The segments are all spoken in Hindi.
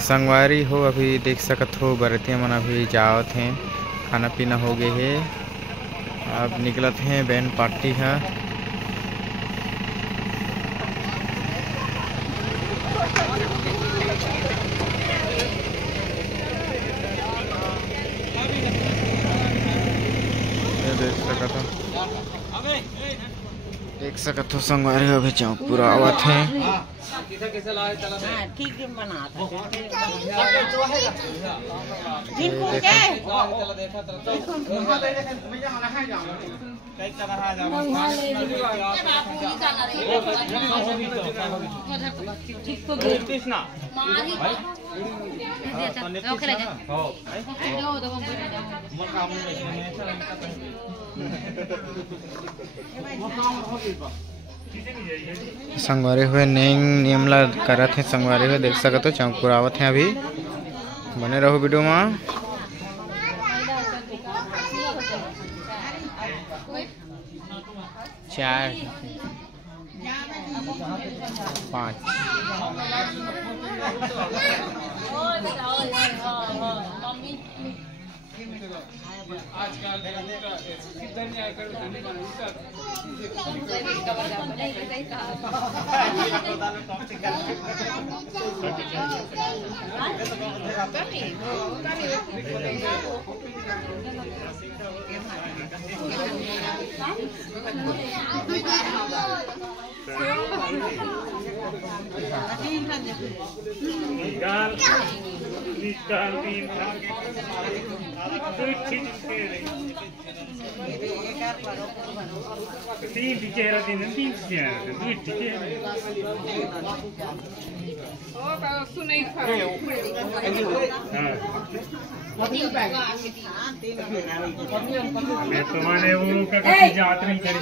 संगवारी हो अभी देख सकत हो बरतिया मन अभी जावत हैं, खाना पीना हो गए है। अब निकलत हैं बैंड पार्टी है। देख सकत हो संगवारी अभी चौक पूरा आवत है। संगवारी हुए नियम ला करत है। संगवारी हुए देख सकते हो चौक पूरा आवत है। अभी बने रहो वीडियो में। चार पाँच तुम्हारे वो जात नहीं करी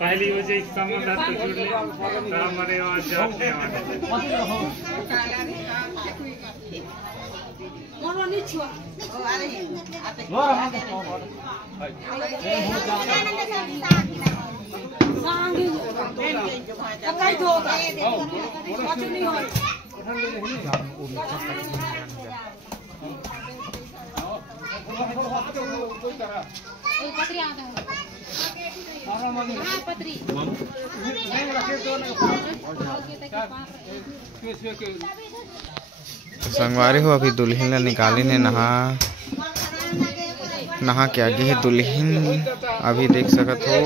पहली वजह समुद्र तो जुड़ ले हमारे वहाँ जाते हैं। संगवारी हो अभी दुल्हन ला निकाली ने नहा के आगे है दुल्हन। अभी देख सकत हो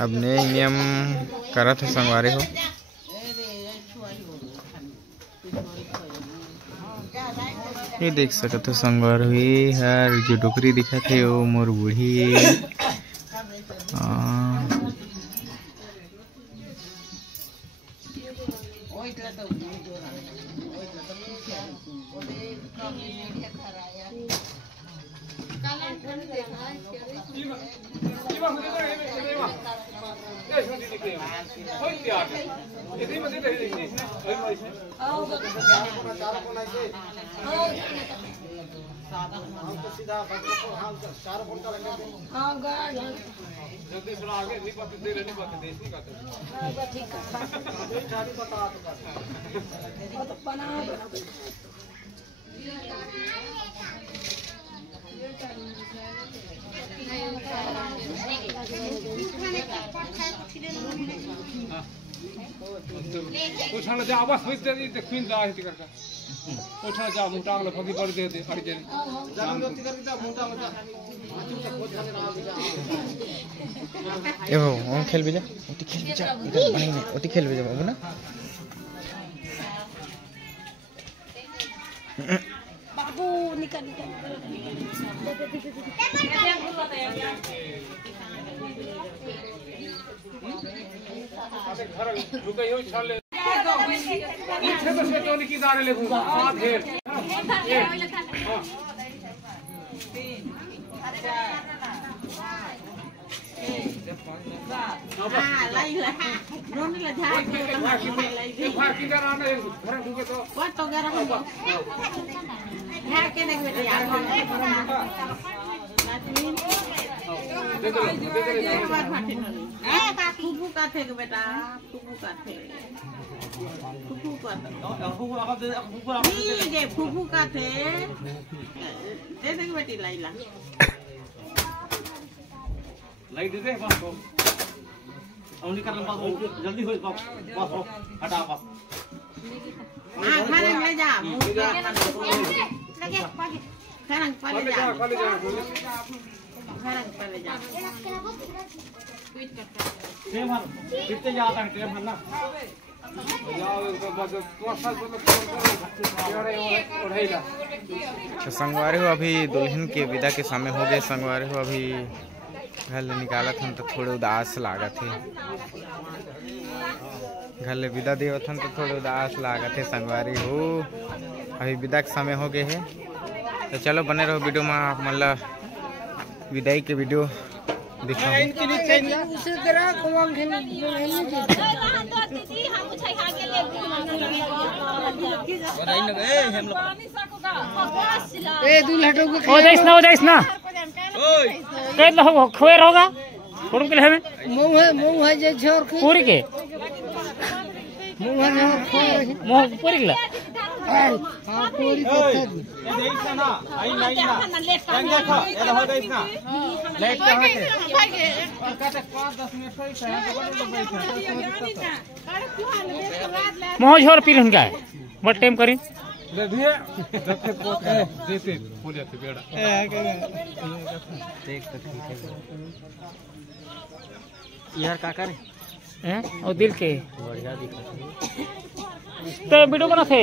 अब नए नियम करत है संगवारी हो। ये देख सकते हो संगवारी हर जो डोकरी दिखत है वो मोर बूढ़ी उठाना जा बस होई दे देखिन जा है टिकट का उठाना जा मुटांग ल फगी कर दे दे अड़ जे जान गति कर जा मुटांग जा ए हो हम खेल भी जा ओती खेल भी जा इधर बनी नहीं ओती खेल भी जा बाबू ना बाबू निकल घर रुकै हो छले पीछे तो से टोनी की दारे ले घुमा हां ढेर लाई ला नोन ला झाड़ के फार की दारा ने घर ढुके तो what तो गरम हो झाड़ के नहीं बेटे यार फूफू का थे बेटा फूफू का थे फूफू का थे दे देंगे बेटी लाइला लाइट दे दे बस औनी कर बस जल्दी हो बस हटा बस हां खाने ले जा लगे खाना पहले जा खाना पहले जा टेम हर कितने जाता है टेम हर ना तो संगवारी हो अभी दुल्हन के विदा के समय हो गए। संगवारी हो अभी घर ले निकालत हन तो थोड़े उदास लागत है। घर ले विदा देवत हन तो थोड़े उदास लागत है। संगवारी हो अभी विदा के समय हो गए है। तो चलो बने रहो वीडियो में, आप मतलब विदाई के वीडियो दिखाओ। खोएर होगा पूरी के पूरी के मोह झोर पी का है बट टाइम करी यार का करे और दिल के बढ़िया दिखा तो वीडियो बना थे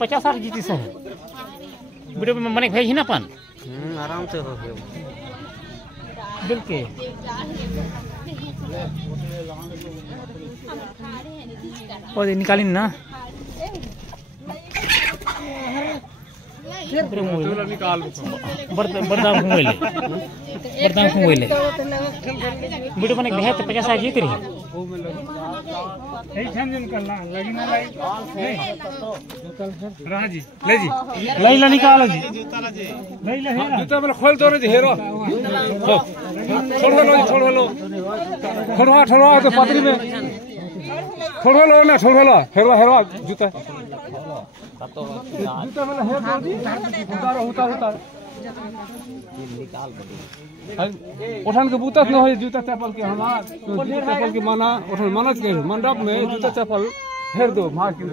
50-60 जीती से वीडियो में मने भेज ही ना अपन आराम से हो गया दिल के और निकाली ना निकाल बर्दाम घूमेले वीडियो बने भेज तो 50 जीत रही लैला निकालो जी जूता में खोल दो जी हेरो छोड़ लो तो पतरी में छोड़ लो ना हेरो जूता जूता में हेर दो जी उतारो उठान के बूता न हो जूता चप्पल के हमार चप्पल के माना उठान मानत के मंडप में जूता चप्पल हेर दो मार के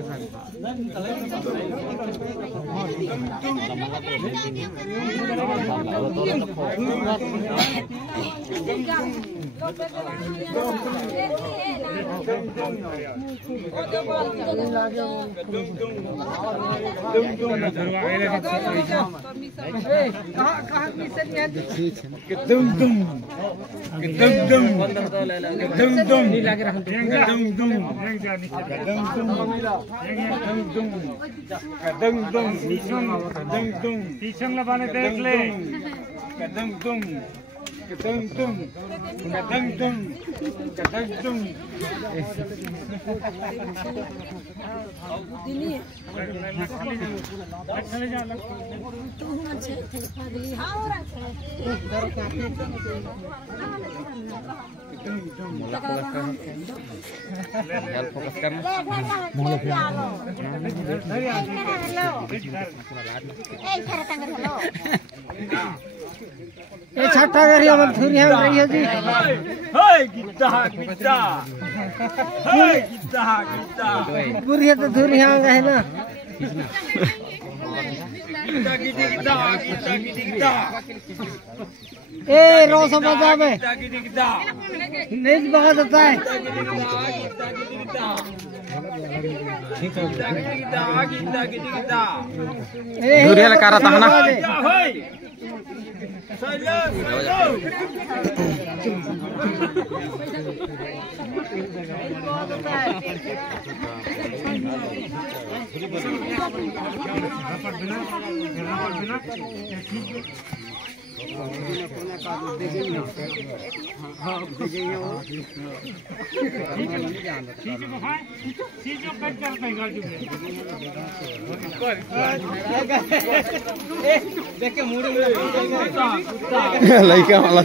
पीछे लगाने देख ले फोकस करना छठा करियो मन थुरी हम रही जी हे गिद्दा बुढ़िया तो थुरी हम गए ना ए रोज बजा में नहीं बहुत होता है धुरिया लगा रहा था ना लड़का वाला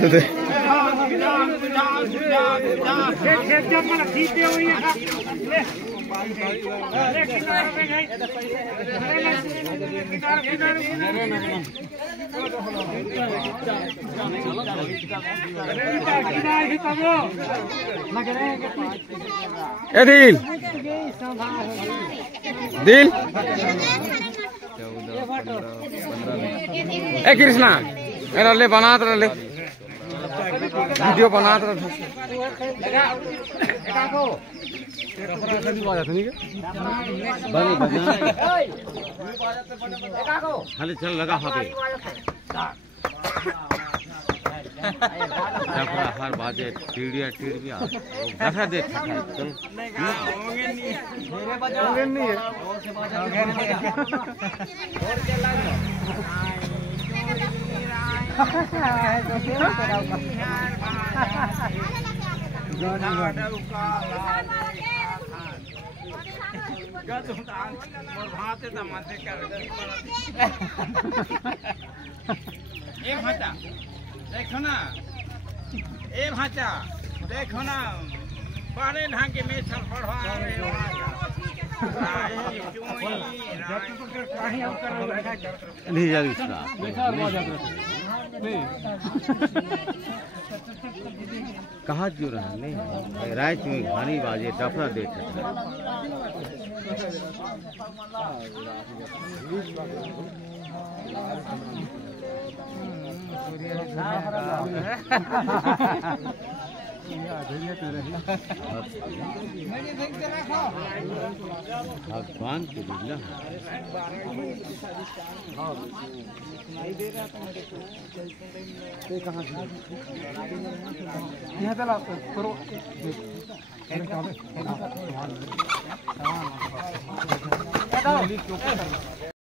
ए दिल दिल ए कृष्णा मेरा ले बनात रहे वीडियो बनात रहे खाली चल लगा हाथे हर बाजे टीडिया कैसा देख चल देखो ना ए भाचा देखो ना बारे ढंग के में चल पढ़वा रहे हो नहीं यार इसका कहाँ क्यों रहा नहीं रात में घानी बाजे डफरा देख भगवान के बिल्ला यहाँ चला करो